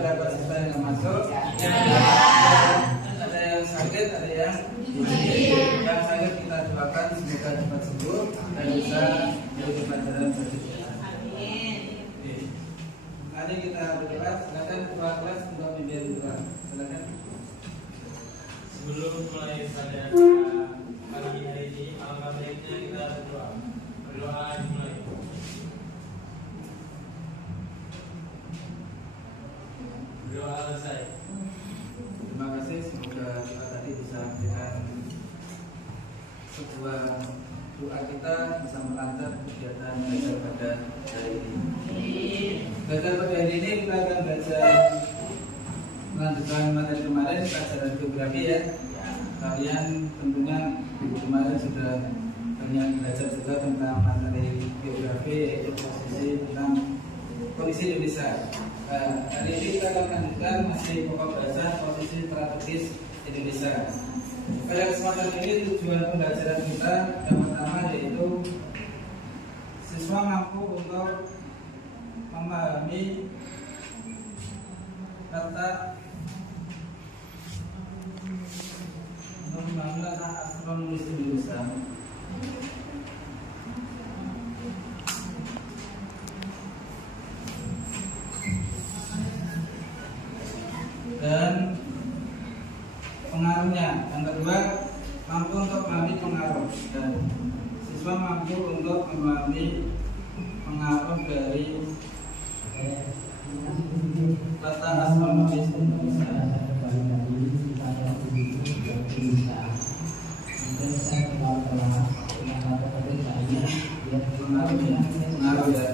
berapa siswa yang masuk? Ada yang sakit, ada yang sakit kita doakan semoga cepat sembuh dan bisa menjadi pelajaran berikutnya. Mari kita berdoa. Silakan ketua kelas untuk memimpin doa. Silakan. Sebelum mulai pada pagi hari ini, alangkah baiknya kita berdoa. Berdoa dimulai. Berdoa selesai. Terima kasih. Semoga kita tadi bisa memberikan sebuah doa kita bisa melancar kegiatan belajar pada hari ini. Belajar pada hari ini kita akan belajar melanjutkan materi kemarin, pelajaran geografi ya. Kalian tentunya minggu kemarin sudah banyak belajar juga tentang materi geografi, yaitu posisi tentang kondisi Indonesia. Hari ini kita akan lanjutkan masih pokok bahasa posisi strategis Indonesia. Pada kesempatan ini tujuan pembelajaran kita yang pertama yaitu siswa mampu untuk memahami letak astronomis Indonesia. Dan pengaruhnya. Yang kedua, mampu untuk memahami pengaruh, dan siswa mampu untuk memahami pengaruh dari letak astronomis Indonesia. Pengaruh ya.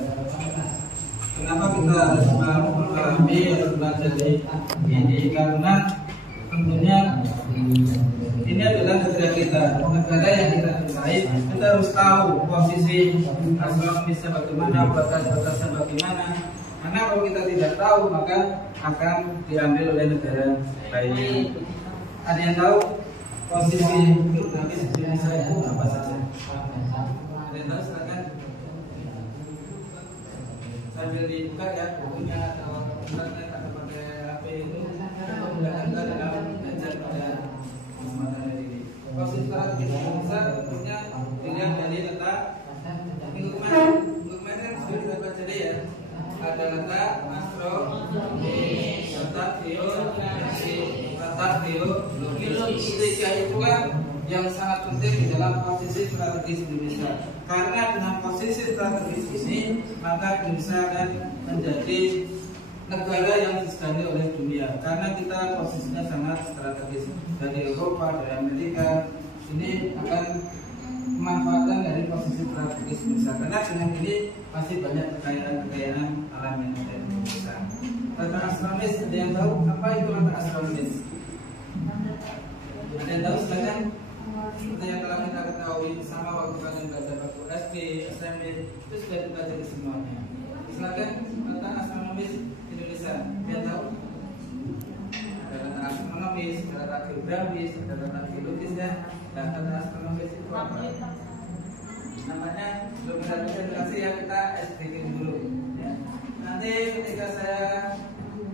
Kenapa kita harus memahami atau mempelajari ini? Karena tentunya ini adalah negara kita, negara yang kita cintai. Kita harus tahu posisi astronomisnya bagaimana, batas-batasnya bagaimana. Karena kalau kita tidak tahu maka akan diambil oleh negara lain. Ada yang tahu posisi geografis Indonesia itu apa saja? Ada yang tahu? Silakan. Sambil dibuka ya bukunya atau internet atau pakai HP itu untuk menggunakan dalam belajar pada kesempatan hari ini. Posisi strategis Indonesia tentunya dilihat dari letak. Minggu kemarin kan sudah kita pelajari ya. Ada letak astronomi, letak geografi, letak geologi. Tiga itu kan yang sangat penting di dalam posisi strategis Indonesia. Karena dengan posisi strategis ini, maka Indonesia akan menjadi negara yang disegani oleh dunia. Karena kita posisinya sangat strategis. Dari Eropa, dari Amerika, ini akan memanfaatkan dari posisi strategis Indonesia. Karena dengan ini masih banyak kekayaan alam yang ada di Indonesia. Letak astronomis, ada yang tahu apa itu letak astronomis? Ada yang tahu? Silakan. Seperti yang telah kita ketahui sama waktu kalian belajar waktu SD, SMP, itu sudah dipelajari semuanya. Silakan letak astronomis Indonesia. Yang tahu? Ada letak astronomis, ada letak geografis, ada letak geologis ya. Dan letak astronomis itu apa? Namanya belum kita presentasi ya, kita SDK dulu. Ya. Nanti ketika saya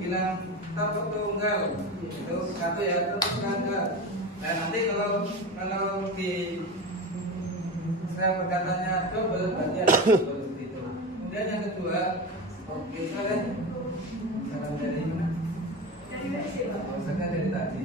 bilang tabok tunggal itu satu ya, terus tunggal. Nah nanti kalau di saya berkatanya double berarti ada double seperti itu. Kemudian yang kedua, kita kan saran dari mana? Misalkan dari tadi.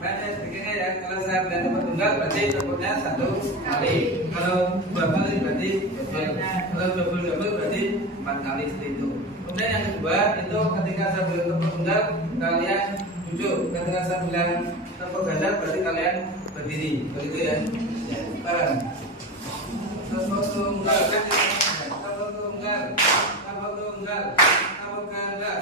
Banyak sebagainya ya. Kalau saya bilang tempat tunggal berarti tempatnya satu kali. Kalau dua kali berarti double. Kalau double berarti 4 kali seperti itu. Kemudian yang kedua itu ketika saya bilang tempat tunggal kalian duduk. Ketika saya bilang tempat ganda berarti kalian berdiri. Begitu ya. Paham? Tempat tunggal kan? Tempat tunggal. Tempat tunggal. Tempat ganda.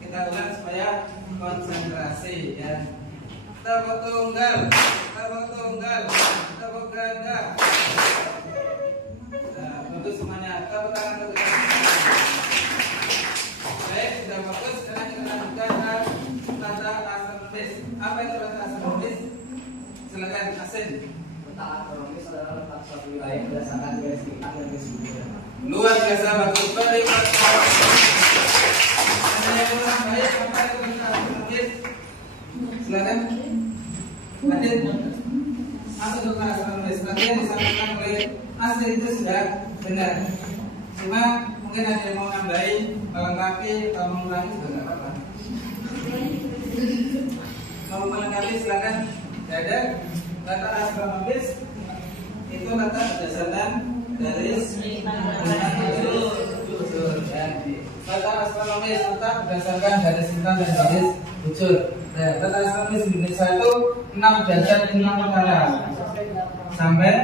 Kita ulang supaya konsentrasi ya. Tepuk tunggal, tepuk tunggal, tepuk ganda. Nah, untuk semuanya tepuk tangan untuk baik, sudah bagus. Sekarang kita itu letak astronomis? Silakan Asin. Letak astronomis adalah letak suatu wilayah berdasarkan garis bintang dan garis bumi. Luar biasa bagus. Baik. Ada yang kurang baik apa itu letak astronomis? Silakan. Adit. Apa itu letak astronomis? Tadi yang disampaikan oleh Asin itu sudah benar. Cuma mungkin ada yang mau nambahin, melengkapi atau mengurangi juga nggak apa-apa. Mau melengkapi silakan. Ada letak astronomis itu letak berdasarkan garis bujur. Letak astronomis letak berdasarkan garis bintang dan garis bujur. Nah, letak astronomis di Indonesia itu 6 derajat 6 utara sampai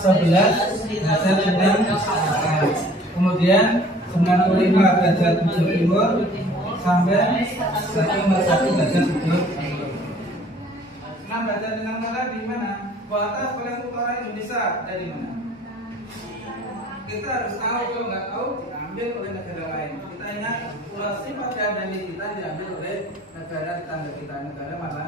11 derajat 6 utara. Kemudian 95 derajat bujur timur sampai 141 derajat bujur. 6 derajat 6 utara di mana? Batas paling utara Indonesia dari mana? Kita harus tahu, kalau nggak tahu diambil oleh negara lain. Kita ingat Pulau Sipatya dan kita diambil oleh negara tetangga kita, negara mana?